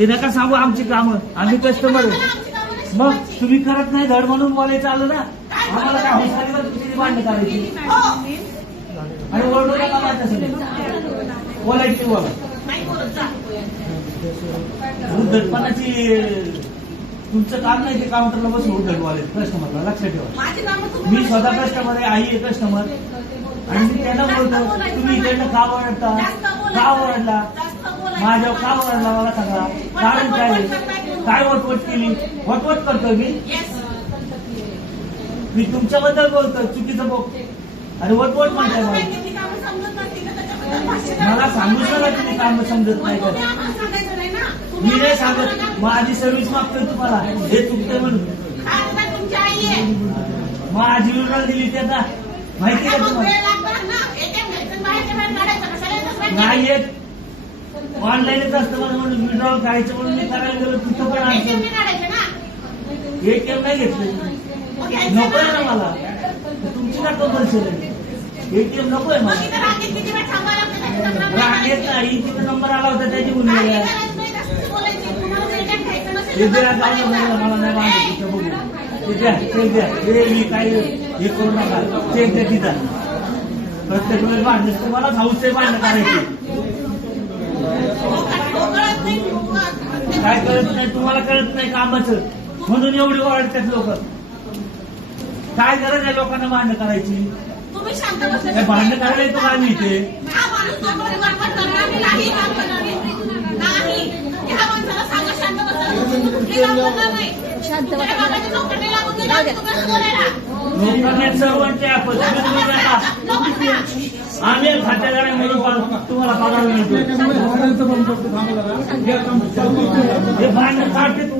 ते नका सांगू आमची कामं, आम्ही कस्टमर आहे. मग तुम्ही करत नाही धड म्हणून बोलायचं आलं ना. आम्हाला काय हुशारी का तुमची मांडणी करायची आणि ओरडू नका माझ्यासाठी. बोलायची बोला उद्धटपणाची. तुमचं काम नाही ते काउंटरला बसून उद्धट बोलायचं कस्टमरला. लक्षात ठेवा, मी स्वतः कस्टमर आहे, आई आहे कस्टमर, आणि मी त्यांना बोलतो तुम्ही इकडनं का ओरडता, का ओरडला, माझ्यावर का ओरडला मला सांगा. कारण काय काय वटवट केली. वटवट करतोय मी तुमच्याबद्दल बोलतोय चुकीचं बोल आणि वटवट म्हणताय मला सांगूच नका तुम्ही काम समजत नाही का. मी नाही सांगत, माझी सर्व्हिस मागतोय तुम्हाला, हे चुकतंय म्हणून. माझी विवरण दिली त्यांना माहिती आहे तुम्हाला. नाही येत, ऑनलाईनच असतं माझं म्हणून विड्रॉल करायचं म्हणून मी करायला गेलो तिथं पण अडचण. एटीएम नाही घेतलं, नको आहे ना मला. तुमची ना कंपल्सरी एटीएम नको आहे मला. रागेत नाही, तिथं नंबर आला होता त्याची मुली मला नाही बांधत तिथं बघू. द्या चेक द्या, मी काही हे करू नका, चेक द्या तिथं. प्रत्येक वेळेस बांधलं मला हाऊस आहे बांधणं करायची. काय कळत नाही तुम्हाला, कळत नाही कामाचं म्हणून एवढी ओरडतात लोक. काय गरज आहे लोकांना भांडणं करायची. भांडणं करायला येतो आम्ही इथे. लोकांना सर्वांचे आपण आम्ही खातेदार म्हणून तुम्हाला पगार मिळतो. हे भांडण काढते तू